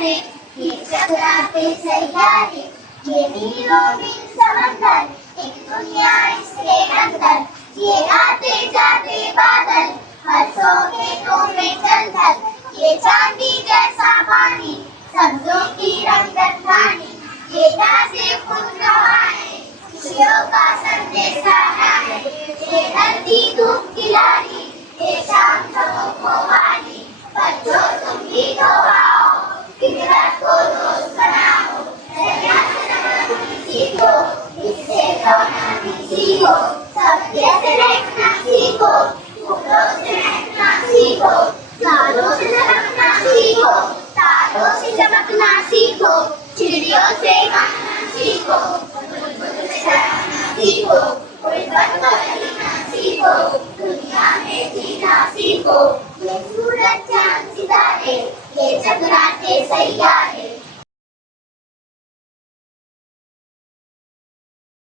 सितारे, ये चकराते सैयारे, ये नीलों बिन समंदर, एक दुनिया इसके अंदर, ये आते जाते बादल, हर सौगेतों में जलधर, ये चांदी जैसा पानी, सब्जों की रंगत रानी, ये ताज़े खुद नवाए, खुशियों का संदेशा है, ये ढलती धूप की लाली, ये शाम सबको वाली, बच्चों तुम भी तो आओ, फितरत को दोस्त बनाओ, सैयार से रहना सीखो, इससे रोना भी सीखो, सबके से रहना सीखो, फूलों से रहना सीखो, तारों से चमकना सीखो, तारों से चमकना सीखो, चिड़ियों से गाना सीखो, बुलबुल से रहना सीखो, उड़कर तैरना सीखो, दुनिया में जीना सीखो, ये सूरज चांद सितारे, ये चकराते सैयारे।